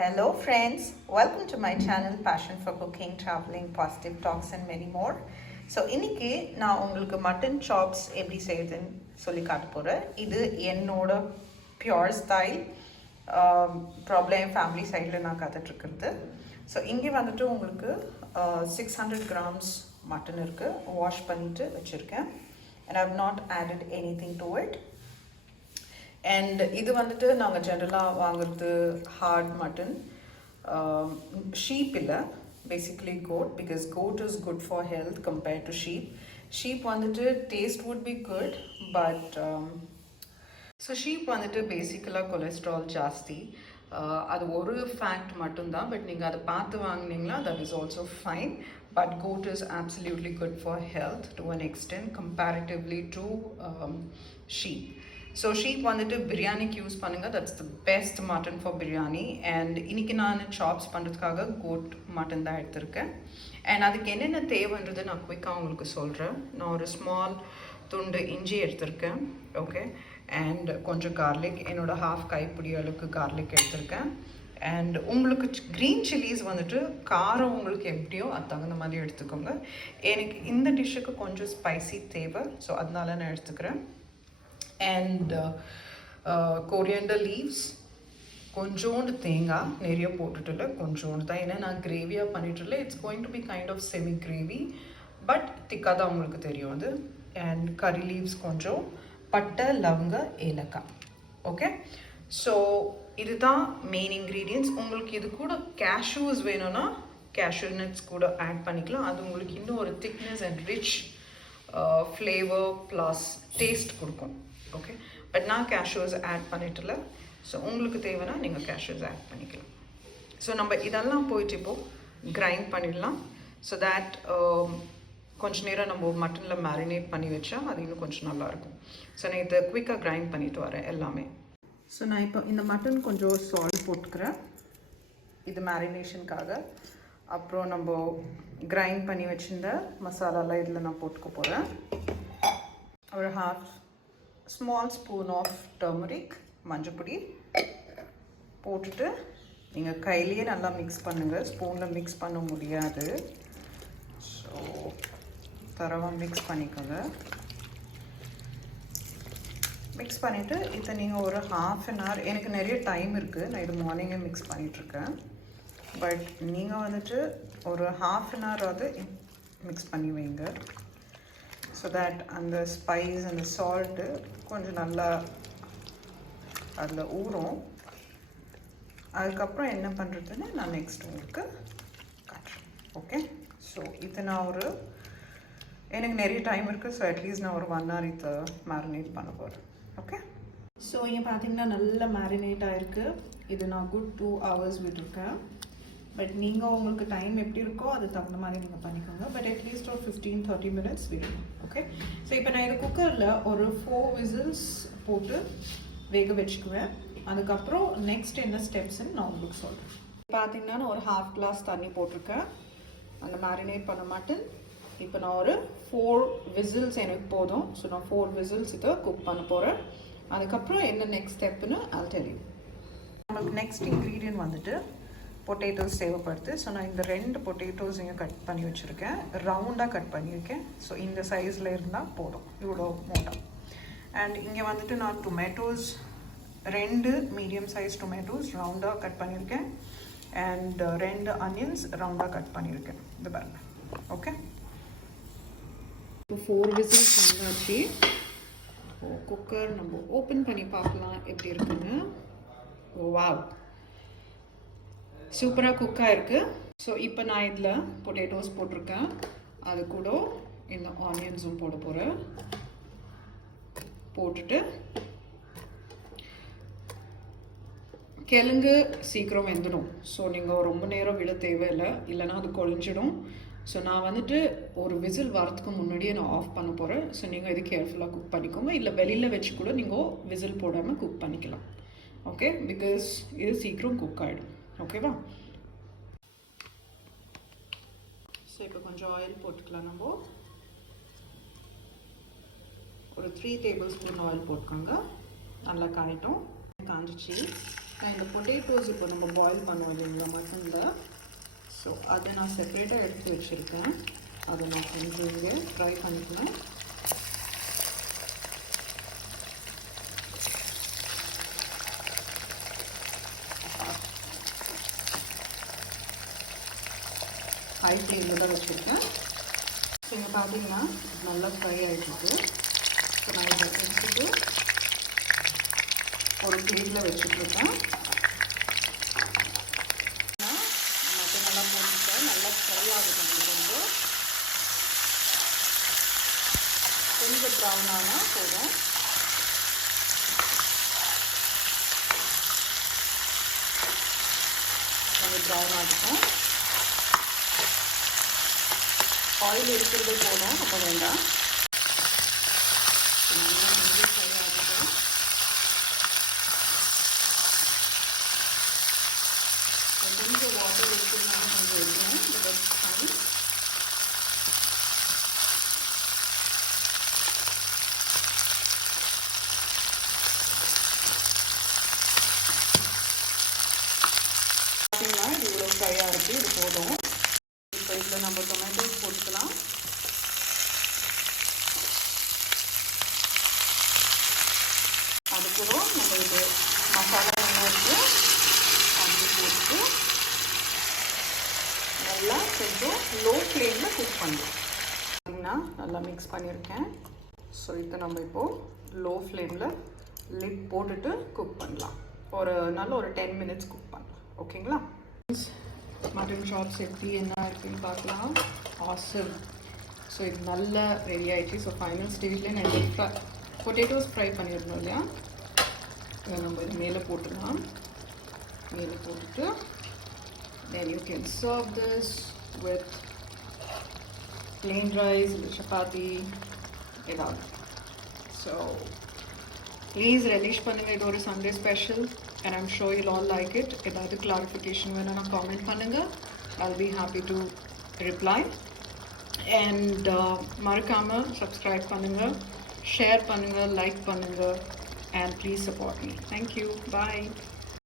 Hello friends, welcome to my channel Passion for Cooking, Traveling, Positive Talks and many more. So இன்னைக்கு நான் உங்களுக்கு mutton chops எப்படி செய்யுதுன்னு சொல்லி காட்ட போகிறேன். இது என்னோட பியூர் ஸ்டைல் ப்ராப்ளம் ஃபேமிலி சைடில் நான் கற்றுட்ருக்கிறது. ஸோ இங்கே வந்துட்டு உங்களுக்கு 600 grams மட்டன் இருக்குது, வாஷ் பண்ணிவிட்டு வச்சுருக்கேன். And I have not added anything to it. And இது வந்துட்டு நாங்கள் ஜென்ரலாக வாங்குறது ஹார்ட் மட்டன், ஷீப் இல்லை, basically goat, because goat is good for health compared to sheep. Sheep வந்துட்டு taste would be good, but so sheep வந்துட்டு பேசிக்கலாக cholesterol ஜாஸ்தி. அது ஒரு ஃபேக்ட் மட்டும்தான், பட் நீங்கள் அதை பார்த்து வாங்கினீங்களா that is also fine. But goat is absolutely good for health to an extent comparatively to sheep. So sheep வந்துட்டு பிரியாணிக்கு யூஸ் பண்ணுங்கள், that's the best mutton for biryani. And இன்றைக்கி நான் சாப்ஸ் பண்ணுறதுக்காக கோட் மட்டன் தான் எடுத்திருக்கேன். அண்ட் அதுக்கு என்னென்ன தேவைன்றது நான் குயிக்காக உங்களுக்கு சொல்கிறேன். நான் ஒரு ஸ்மால் துண்டு இஞ்சி எடுத்திருக்கேன், ஓகே, அண்ட் கொஞ்சம் கார்லிக், என்னோட ஹாஃப் கைப்பிடி அளவுக்கு கார்லிக் எடுத்திருக்கேன். அண்ட் உங்களுக்கு க்ரீன் சில்லிஸ் வந்துட்டு காரம் உங்களுக்கு எப்படியோ அது தகுந்த மாதிரி எடுத்துக்கோங்க. எனக்கு இந்த டிஷ்ஷுக்கு கொஞ்சம் ஸ்பைசி தேவை, ஸோ அதனால நான் எடுத்துக்கிறேன். அண்ட் கொரியாண்டர் லீவ்ஸ், கொஞ்சோண்டு தேங்காய், நிறைய போட்டுட்டுல கொஞ்சோண்டு தான், ஏன்னா நான் கிரேவியாக பண்ணிட்டுல it's going to be kind of semi gravy, but திக்காக தான் உங்களுக்கு தெரியும் அது. அண்ட் கறி லீவ்ஸ் கொஞ்சம், பட்டை, லவங்க, ஏலக்காய், ஓகே. ஸோ இதுதான் மெயின் இன்க்ரீடியன்ட்ஸ். உங்களுக்கு இது கூட கேஷ்யூஸ் வேணும்னா கேஷ்யூ நட்ஸ் கூட ஆட் பண்ணிக்கலாம். அது உங்களுக்கு இன்னும் ஒரு thickness and rich flavour plus taste கொடுக்கும், ஓகே. பட் நான் கேஷ்யூஸ் ஆட் பண்ணிட்டுல, ஸோ உங்களுக்கு தேவைன்னா நீங்கள் கேஷ்யூஸ் ஆட் பண்ணிக்கலாம். ஸோ நம்ம இதெல்லாம் போயிட்டு இப்போது கிரைண்ட் பண்ணிடலாம். ஸோ தேட் கொஞ்சம் நேரம் நம்ம மட்டனில் மேரினேட் பண்ணி வச்சா அது இன்னும் கொஞ்சம் நல்லாயிருக்கும். ஸோ நான் இதை குயிக்காக கிரைண்ட் பண்ணிட்டு வரேன் எல்லாமே. ஸோ நான் இப்போ இந்த மட்டன் கொஞ்சம் சால்ட் போட்டுக்கிறேன், இது மேரினேஷனுக்காக. அப்புறம் நம்ம கிரைண்ட் பண்ணி வச்சுருந்த மசாலாலாம் இதில் நான் போட்டுக்க போகிறேன். ஒரு half small spoon of turmeric, மஞ்சப்பொடி போட்டுட்டு நீங்கள் கையிலேயே நல்லா மிக்ஸ் பண்ணுங்கள், ஸ்பூனில் மிக்ஸ் பண்ண முடியாது. ஸோ தரவாக மிக்ஸ் பண்ணிக்கோங்க. மிக்ஸ் பண்ணிவிட்டு இதை நீங்கள் ஒரு ½ an hour, எனக்கு நிறைய டைம் இருக்குது, நான் இது மார்னிங்கே மிக்ஸ் பண்ணிகிட்ருக்கேன், பட் நீங்கள் வந்துட்டு ஒரு ½ an hour ஆகுது மிக்ஸ் பண்ணி வைங்க. ஸோ தேட் அந்த ஸ்பைஸ் அந்த சால்ட்டு கொஞ்சம் நல்லா அதில் ஊறும். அதுக்கப்புறம் என்ன பண்ணுறதுன்னு நான் நெக்ஸ்ட் உங்களுக்கு காட்டுறேன், ஓகே. ஸோ இது நான் எனக்கு நிறைய டைம் இருக்குது, ஸோ அட்லீஸ்ட் நான் ஒரு 1 hour இதை மேரினேட் பண்ண போகிறேன், ஓகே. ஸோ இங்கே பார்த்தீங்கன்னா நல்லா மேரினேட் ஆகிருக்கு. இது நான் குட் 2 hours விட்டுருக்கேன். பட் நீங்கள் உங்களுக்கு டைம் எப்படி இருக்கோ அது தகுந்த மாதிரி நீங்கள் பண்ணிக்கோங்க. பட் அட்லீஸ்ட் ஒரு 15-30 minutes வேணும், ஓகே. ஸோ இப்போ நான் இதை குக்கரில் ஒரு 4 whistles போட்டு வேக வச்சுக்குவேன். அதுக்கப்புறம் நெக்ஸ்ட் என்ன ஸ்டெப்ஸ்ன்னு நான் உங்களுக்கு சொல்கிறேன். பார்த்தீங்கன்னா நான் ஒரு ½ glass தண்ணி போட்டிருக்கேன், அந்த மேரினேட் பண்ண மட்டன். இப்போ நான் ஒரு 4 whistles எனக்கு போதும். ஸோ நான் 4 whistles இதை குக் பண்ண போகிறேன். அதுக்கப்புறம் என்ன நெக்ஸ்ட் ஸ்டெப்புன்னு I'll tell you. நமக்கு நெக்ஸ்ட் இன்க்ரீடியன்ட் வந்துட்டு பொட்டேட்டோஸ் தேவைப்படுது. ஸோ நான் இந்த 2 பொட்டேட்டோஸ் இங்கே கட் பண்ணி வச்சுருக்கேன், ரவுண்டாக கட் பண்ணியிருக்கேன். ஸோ இந்த சைஸில் இருந்தால் போதும், இவ்வளோ மோட்டா. அண்ட் இங்கே வந்துட்டு நான் டொமேட்டோஸ் 2 மீடியம் சைஸ் டொமேட்டோஸ் ரவுண்டாக கட் பண்ணியிருக்கேன். அண்ட் 2 அனியன்ஸ் ரவுண்டாக கட் பண்ணியிருக்கேன், இது பாருங்கள், ஓகே. இப்போ 4 whistles வந்தாச்சு. குக்கர் நம்ம ஓப்பன் பண்ணி பார்க்கலாம் எப்படி இருக்குன்னு. வாவ், சூப்பராக குக் ஆகிருக்கு. ஸோ இப்போ நான் இதில் பொட்டேட்டோஸ் போட்டிருக்கேன், அது கூட இந்த ஆனியன்ஸும் போட போகிறேன். போட்டுட்டு கிழங்கு சீக்கிரம் வெந்துடும், ஸோ நீங்கள் ரொம்ப நேரம் விட தேவையில்லை, இல்லைன்னா அது குழஞ்சிடும். ஸோ நான் வந்துட்டு ஒரு விசில் வரத்துக்கு முன்னாடியே நான் ஆஃப் பண்ண போகிறேன். ஸோ நீங்கள் இது கேர்ஃபுல்லாக குக் பண்ணிக்கோங்க, இல்லை வெளியில் வச்சு கூட நீங்கள் விசில் போடாமல் குக் பண்ணிக்கலாம், ஓகே. பிகாஸ் இது சீக்கிரம் குக் ஆகிடும், ஓகேவா. ஸோ இப்போ கொஞ்சம் ஆயில் போட்டுக்கலாம். நம்ம ஒரு 3 tablespoon ஆயில் போட்டுக்கோங்க, நல்லா காயட்டும். காஞ்சிச்சு. நான் இந்த பொட்டேட்டோஸ் இப்போ நம்ம பாயில் பண்ணுவோம் இல்லைங்களா மட்டனில், ஸோ அதை நான் செப்பரேட்டாக எடுத்து வச்சுருக்கேன். அதை நான் கொஞ்சம் இங்கே ஃப்ரை பண்ணிக்கலாம். ஹை ஃப்ளேமில் தான் வச்சுருக்கேன். ஸோ இங்கே பார்த்தீங்கன்னா நல்லா ஃப்ரை ஆகிட்டுருக்கு. ஸோ நான் இதை எடுத்துட்டு ஒரு பிளேட்டில் வச்சுட்ருக்கேன். மட்டன் நல்லா போட்டுட்டேன். நல்லா ஃப்ரை ஆகுது. கொஞ்சம் ப்ரௌன் ஆனால் போதும். கொஞ்சம் ப்ரௌன் ஆகிட்டோம். ஆயில் இருக்கிறது போதும், ரொம்ப வேண்டாம். நல்லா வந்து ஃப்ரை ஆகிட்டோம். கொஞ்சம் வாட்டர் இருக்குதுனாலும் கொஞ்சம் இருக்கும். பார்த்தீங்கன்னா இது இவ்வளோ ஃப்ரையாக இருக்குது. இது போதும். இப்போ இதில் நம்ம டொமேட்டோஸ் போட்டுக்கலாம். அதுக்கப்புறம் நம்ம இது மசாலா என்ன இருக்குது அப்படி போட்டு நல்லா கொஞ்சம் லோ ஃப்ளேமில் குக் பண்ணலாம். பார்த்தீங்கன்னா நல்லா மிக்ஸ் பண்ணியிருக்கேன். ஸோ இதை நம்ம இப்போது லோ ஃப்ளேமில் லிட் போட்டுட்டு குக் பண்ணலாம். நல்ல ஒரு 10 minutes குக் பண்ணலாம். ஓகேங்களா? மட்டன் சாப்ஸ் எப்படி என்ன இருக்குன்னு பார்க்கலாம். ஆசம். ஸோ இது நல்லா ரெடி ஆகிடுச்சு. ஸோ ஃபைனல் ஸ்டேஜில் நான் பொட்டேட்டோஸ் ஃப்ரை பண்ணிடணும் இல்லையா, நம்ம இது மேலே போட்டுடலாம். மேலே போட்டுட்டு then you can serve this with plain rice or chapati ஏதாவது. ஸோ ப்ளீஸ் ரெலிஷ் பண்ணுங்கள். இது ஒரு Sunday special and I'm sure you'll all like it. ஏதாவது clarification வேணும்னா comment பண்ணுங்கள். I'll be happy to reply. And மறக்காமல் subscribe பண்ணுங்கள், share பண்ணுங்கள், like பண்ணுங்கள், and please support me. Thank you. Bye.